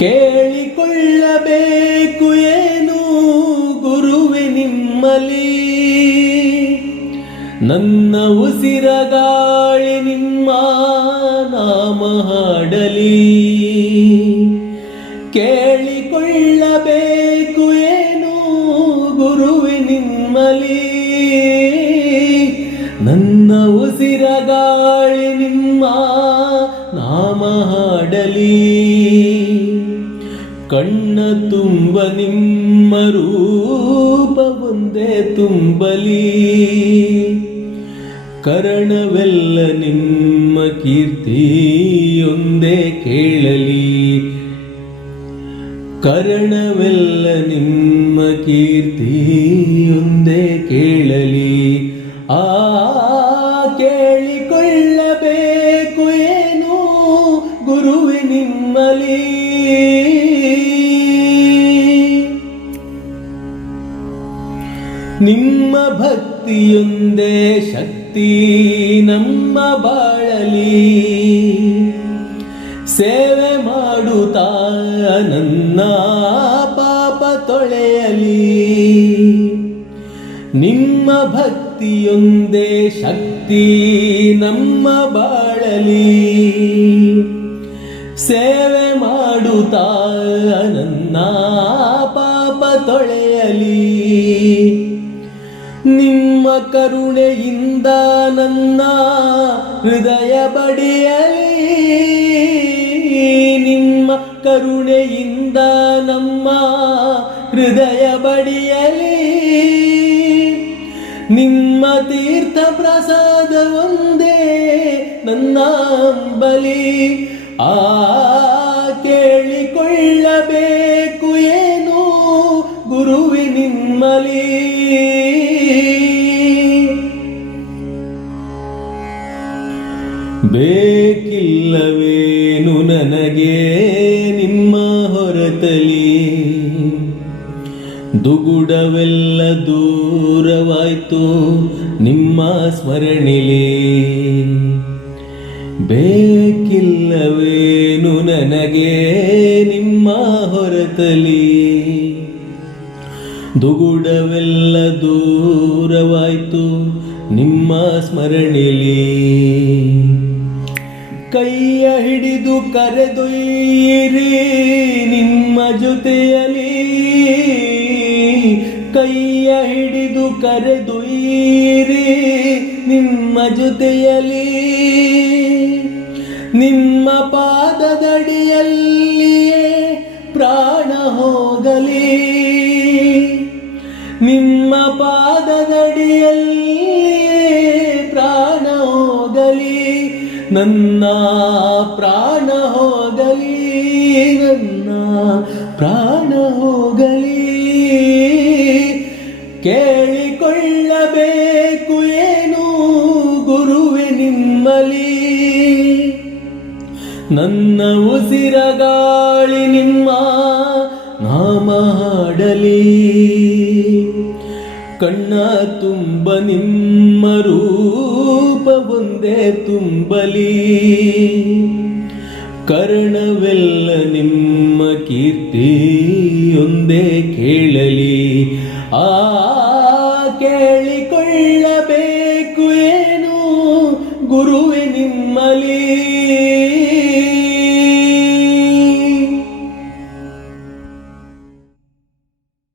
ಕೇಳಿಕೊಳ್ಳಬೇಕು ಏನು ಗುರುವೆ ನಿಮ್ಮಲಿ, ನನ್ನ ಉಸಿರ ಗಾಳಿ ನಿಮ್ಮ ನಾಮ ಹಾಡಲಿ. ಕೇಳಿಕೊಳ್ಳಬೇಕು ಏನು ಗುರುವೆ ನಿಮ್ಮಲಿ, ನನ್ನ ಉಸಿರ ಗಾಳಿ ನಿಮ್ಮ ನಾಮ ಹಾಡಲಿ. ಕಣ್ಣ ತುಂಬ ನಿಮ್ಮ ರೂಪ ಒಂದೇ ತುಂಬಲಿ, ಕರಣವೆಲ್ಲ ನಿಮ್ಮ ಕೀರ್ತಿಯೊಂದೇ ಕೇಳಲಿ. ಕರಣವೆಲ್ಲ ನಿಮ್ಮ ಕೀರ್ತಿಯೊಂದೇ ಕೇಳಲಿ. ಕೇಳಿಕೊಳ್ಳಬೇಕು ಏನು ಗುರುವೆ ನಿಮ್ಮಲಿ, ನಿಮ್ಮ ಭಕ್ತಿಯೊಂದೇ ಶಕ್ತಿ ನಮ್ಮ ಬಾಳಲಿ. ಸೇವೆ ಮಾಡುತ್ತಾ ನನ್ನ ಪಾಪ ತೊಳೆಯಲಿ. ನಿಮ್ಮ ಭಕ್ತಿಯೊಂದೇ ಶಕ್ತಿ ನಮ್ಮ ಬಾಳಲಿ. ಸೇವೆ ಮಾಡುತ್ತಾ ನನ್ನ ಪಾಪ ತೊಳೆಯಲಿ. ನಿಮ್ಮ ಕರುಣೆಯಿಂದ ನನ್ನ ಹೃದಯ ಬಡಿಯಲಿ. ನಿಮ್ಮ ಕರುಣೆಯಿಂದ ನಮ್ಮ ಹೃದಯ ಬಡಿಯಲಿ. ನಿಮ್ಮ ತೀರ್ಥ ಪ್ರಸಾದ ಒಂದೇ ನನ್ನ ಅಂಬಲಿ. ಕೇಳಿಕೊಳ್ಳಬೇಕು ಏನು ಗುರುವೆ ನಿಮ್ಮಲಿ, ಬೇಕಿಲ್ಲವೇನು ನನಗೆ ನಿಮ್ಮ ಹೊರತಲಿ. ದುಗುಡವೆಲ್ಲ ದೂರವಾಯ್ತು ನಿಮ್ಮ ಸ್ಮರಣೆಲಿ. ಬೇಕಿಲ್ಲವೇನು ನನಗೆ ನಿಮ್ಮ ಹೊರತಲಿ. ದುಗುಡವೆಲ್ಲ ದೂರವಾಯ್ತು ನಿಮ್ಮ ಸ್ಮರಣೆಲಿ. ಕೈಯ ಹಿಡಿದು ಕರೆದೊಯ್ಯಿರಿ ನಿಮ್ಮ ಜೊತೆಯಲಿ. ಕೈಯ ಹಿಡಿದು ಕರೆದೊಯ್ಯಿರಿ ನಿಮ್ಮ ಜೊತೆಯಲಿ. ನಿಮ್ಮ ಪಾದದಡಿಯಲ್ಲಿಯೇ ಪ್ರಾಣ ಹೋಗಲಿ. ನಿಮ್ಮ ಪಾದದಡಿಯಲ್ಲಿಯೇ ಪ್ರಾಣ ಹೋಗಲಿ. ನನ್ನ ಪ್ರಾಣ ಹೋಗಲಿ. ನನ್ನ ಪ್ರಾಣ ಹೋಗಲಿ. ಕೇಳಿಕೊಳ್ಳಬೇಕು ಏನು ಗುರುವೆ ನಿಮ್ಮಲಿ, ನನ್ನ ಉಸಿರ ಗಾಳಿ ನಿಮ್ಮ ನಾಮ ಹಾಡಲಿ. ಕಣ್ಣ ತುಂಬ ನಿಮ್ಮ ರೂಪ ಒಂದೇ ತುಂಬಲಿ. ಕರ್ಣವೆಲ್ಲ ನಿಮ್ಮ ಕೀರ್ತಿಯೊಂದೇ ಕೇಳಲಿ.